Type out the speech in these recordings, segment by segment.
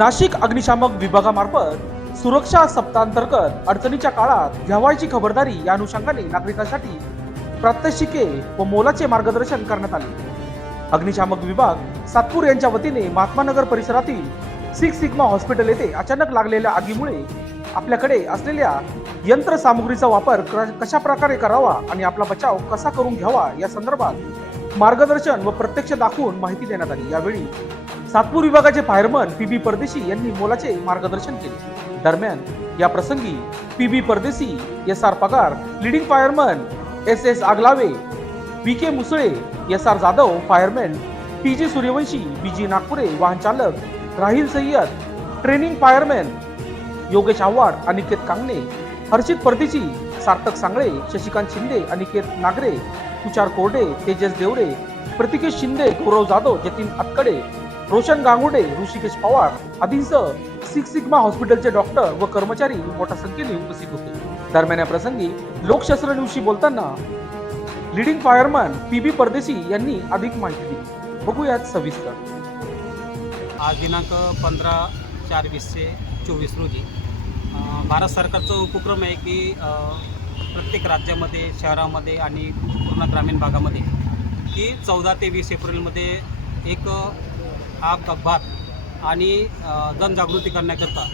नाशिक अग्निशामक विभागामार्फत सुरक्षा सप्ताहांतर्गत अडचणीच्या काळात घ्यावायची खबरदारी या अनुषंगाने नागरिकांसाठी प्रात्यक्षिके व मोलाचे मार्गदर्शन करण्यात आले. अग्निशामक विभाग सातपूर यांच्या वतीने महात्मानगर परिसरातील सिक्स सिग्मा हॉस्पिटल येथे अचानक लागलेल्या आगीमुळे आपल्याकडे असलेल्या यंत्रसामुग्रीचा वापर कशा प्रकारे करावा आणि आपला बचाव कसा करून घ्यावा या संदर्भात मार्गदर्शन व प्रत्यक्ष दाखवून माहिती देण्यात आली. यावेळी सातपूर विभागाचे फायरमन पी बी परदेशी यांनी मोलाचे मार्गदर्शन केले. दरम्यान या प्रसंगी पी बी Pardeshi S R Pagar leading fireman S S Aaglave V K Musale S R Jadhav fireman P G Suryavanshi B G Nagpure वाहन चालक राहिल सय्यद ट्रेनिंग फायरमॅन योगेश आव्हाड अनिकेत कांगणे हर्षित परदेशी सार्थक सांगळे शशिकांत शिंदे अनिकेत नागरे तुषार कोरडे तेजस देवरे प्रतिकेश शिंदे गौरव जाधव जतीन अतकडे रोशन गांगुडे ऋषिकेश पवार आदींसह सिक्स सिग्मा हॉस्पिटलचे डॉक्टर व कर्मचारी मोठ्या संख्येने उपस्थित होते. दरम्यान या प्रसंगी लोकशास्त्र न्यूजशी बोलताना लिडिंग फायरमॅन पी बी परदेशी यांनी अधिक माहिती दिली. बघूयात सविस्तर. आज दिनांक पंधरा चार वीसशे चोवीस रोजी भारत सरकारचा उपक्रम आहे की प्रत्येक राज्यामध्ये शहरामध्ये आणि पूर्ण ग्रामीण भागामध्ये की चौदा ते वीस एप्रिलमध्ये एक हा अपघात आणि जनजागृती करण्याकरता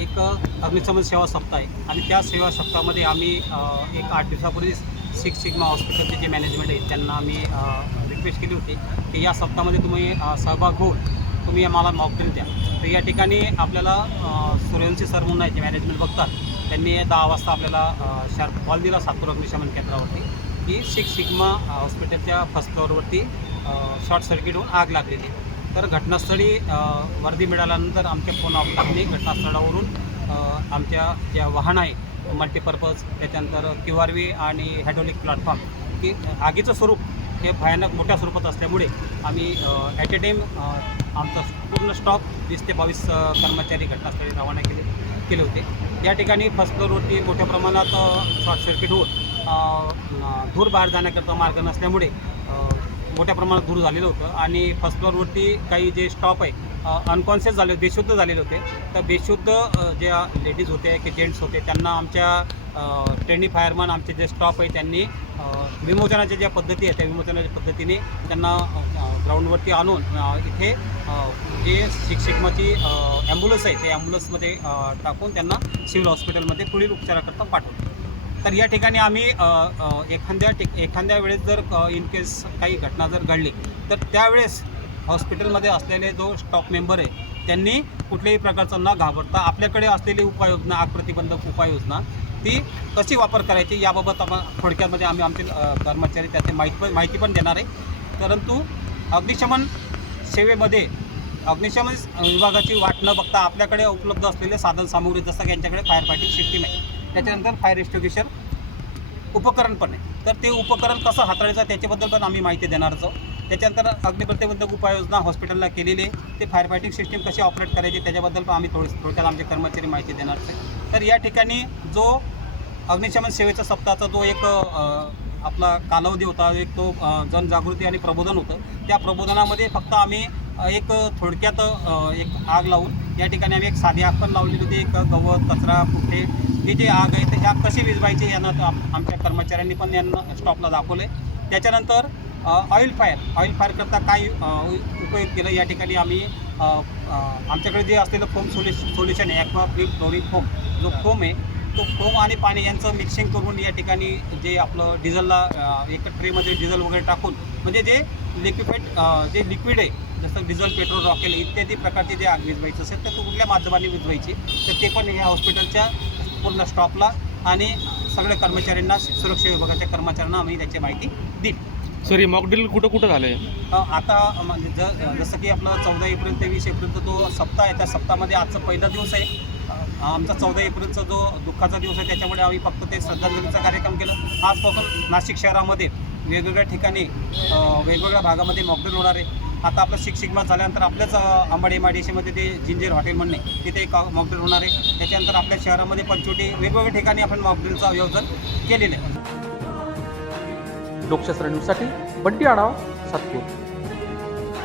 एक अग्निशमन सेवा सप्ताह आहे आणि त्या सेवा सप्ताहामध्ये आम्ही एक आठ दिवसापूर्वी सिक्स सिग्मा हॉस्पिटलचे जे मॅनेजमेंट आहे त्यांना आम्ही रिक्वेस्ट केली होती की या सप्ताहामध्ये तुम्ही सहभाग होऊन तुम्ही आम्हाला मॉकटेल द्या तर या ठिकाणी आपल्याला सूर्यवंशी सर म्हणून आहे जे मॅनेजमेंट बघतात त्यांनी दहा वाजता आपल्याला शार शार्प कॉल दिला सातपूर अग्निशमन केंद्रावरती की सिक्स सिग्मा हॉस्पिटलच्या फर्स्ट फ्लोअरवरती शॉर्ट सर्किट होऊन आग लागलेली आहे. तर घटनास्थळी वर्दी मिळाल्यानंतर आमच्या फोन ऑफिसने घटनास्थळावरून. आमच्या ज्या वाहन आहे मल्टीपर्पज त्याच्यानंतर क्यू आर व्ही आणि हायड्रोलिक प्लॅटफॉर्म की आगीचं स्वरूप हे भयानक मोठ्या स्वरूपात असल्यामुळे आम्ही ॲट ए टाईम आमचा पूर्ण स्टॉक वीस ते बावीस कर्मचारी घटनास्थळी रवाना केले केले होते. या ठिकाणी फर्स्ट फ्लोअरवरती मोठ्या प्रमाणात शॉर्ट सर्किट होऊन धूर बाहेर जाण्याकरता मार्ग नसल्यामुळे मोठ्या प्रमाणात दूर झालेलं होतं. आणि फर्स्ट फ्लोअरवरती काही जे स्टॉप आहे अनकॉन्शियस झाले बेशुद्ध झालेले होते. तर बेशुद्ध ज्या लेडीज होते की जेंट्स होते त्यांना आमच्या ट्रेंडी फायरमन आमचे जे स्टॉप आहे त्यांनी विमोचनाच्या ज्या पद्धती आहेत त्या विमोचनाच्या पद्धतीने त्यांना ग्राउंडवरती आणून इथे जे शिक्षकमाची ॲम्ब्युलन्स आहे ते ॲम्ब्युलन्समध्ये टाकून त्यांना सिव्हिल हॉस्पिटलमध्ये पुढील उपचाराकरता पाठवतो तर या ठिकाणी आम्ही एखाद्या एखाद्या वेळेस जर इन केस काही घटना जर घडली तर त्यावेळेस हॉस्पिटलमध्ये असलेले जो स्टॉक मेंबर आहे त्यांनी कुठल्याही प्रकारचा न घाबरता आपल्याकडे असलेली उपाययोजना आग प्रतिबंधक उपाययोजना ती कशी वापर करायची याबाबत आपण थोडक्यामध्ये आम्ही आमचे कर्मचारी त्याचे माहिती पण माहिती पण देणार आहे. परंतु अग्निशमन सेवेमध्ये अग्निशमन विभागाची वाट न बघता आपल्याकडे उपलब्ध असलेले साधनसामुग्री जसं की यांच्याकडे फायर फायटिंग सिस्टीम आहे. त्याच्यानंतर फायर एक्स्टिंग्विशर उपकरण पण आहे. तर ते उपकरण कसं हाताळायचं त्याच्याबद्दल पण आम्ही माहिती देणार आहोत. त्याच्यानंतर अग्निप्रतिबंधक उपाययोजना हॉस्पिटलला केलेली आहे. ते फायर फायटिंग सिस्टीम कशी ऑपरेट करायची त्याच्याबद्दल पण आम्ही थोडी थोडक्यात आमचे कर्मचारी माहिती देणार आहे तर या ठिकाणी जो अग्निशमन सेवेचा सप्ताहाचा जो एक आपला कालावधी होता एक तो जनजागृती आणि प्रबोधन होतं. त्या प्रबोधनामध्ये फक्त आम्ही एक थोडक्यात एक आग लावून या ठिकाणी आम्ही एक साधी आग पण लावलेली होती एक गवत कचरा कुठे ही जी आग आहे तर ह्या कशी विजवायची यानं आमच्या कर्मचाऱ्यांनी पण यांना स्टॉपला दाखवले त्याच्यानंतर ऑइल फायर ऑइल फायर करता काय उपयोग केलं? या ठिकाणी आम्ही आमच्याकडे जे असलेलं फोम सोल्यु सोल्युशन आहे ॲक्वा फ्लिप क्लोरिन फोम जो फोम आहे तो फोम आणि पाणी यांचं मिक्सिंग करून या ठिकाणी जे आपलं डिझेलला एक ट्रेमध्ये डिझेल वगैरे टाकून म्हणजे जे लिक्विफेट जे लिक्विड आहे जसं डिझेल पेट्रोल रॉकेल इत्यादी प्रकारचे जे आग विझवायचं असेल तर तो कुठल्या माध्यमाने विझवायची? तर ते पण या हॉस्पिटलच्या पूर्ण स्टॉपला आणि सगळ्या कर्मचाऱ्यांना सुरक्षा विभागाच्या कर्मचाऱ्यांना आम्ही त्याची माहिती दिली सर हे मॉकड्रिल कुठं कुठं झालंय? अ, आता म्हणजे ज जसं की आपलं चौदा एप्रिल ते वीस एप्रिलचा जो सप्ताह आहे त्या सप्ताहामध्ये आजचा पहिला दिवस आहे. आमचा चौदा एप्रिलचा जो दुःखाचा दिवस आहे त्याच्यामुळे आम्ही फक्त ते श्रद्धांजलीचा कार्यक्रम केला. आजपासून नाशिक शहरामध्ये वेगवेगळ्या ठिकाणी वेगवेगळ्या भागामध्ये मॉकड्रिल होणार आहे. आता आपलं शिकशिगमा झाल्यानंतर आपल्याच आंबाडे अंबाडी ते जिंजीर हॉटेल म्हणणे तिथे एक मॉकड्रिल होणार आहे. त्याच्यानंतर आपल्या शहरामध्ये पंचवटी वेगवेगळ्या ठिकाणी आपण मॉकड्रिलचं आयोजन केलेलं आहे. लोकशास्त्र न्यूजसाठी बंटी आढावा सातपूर.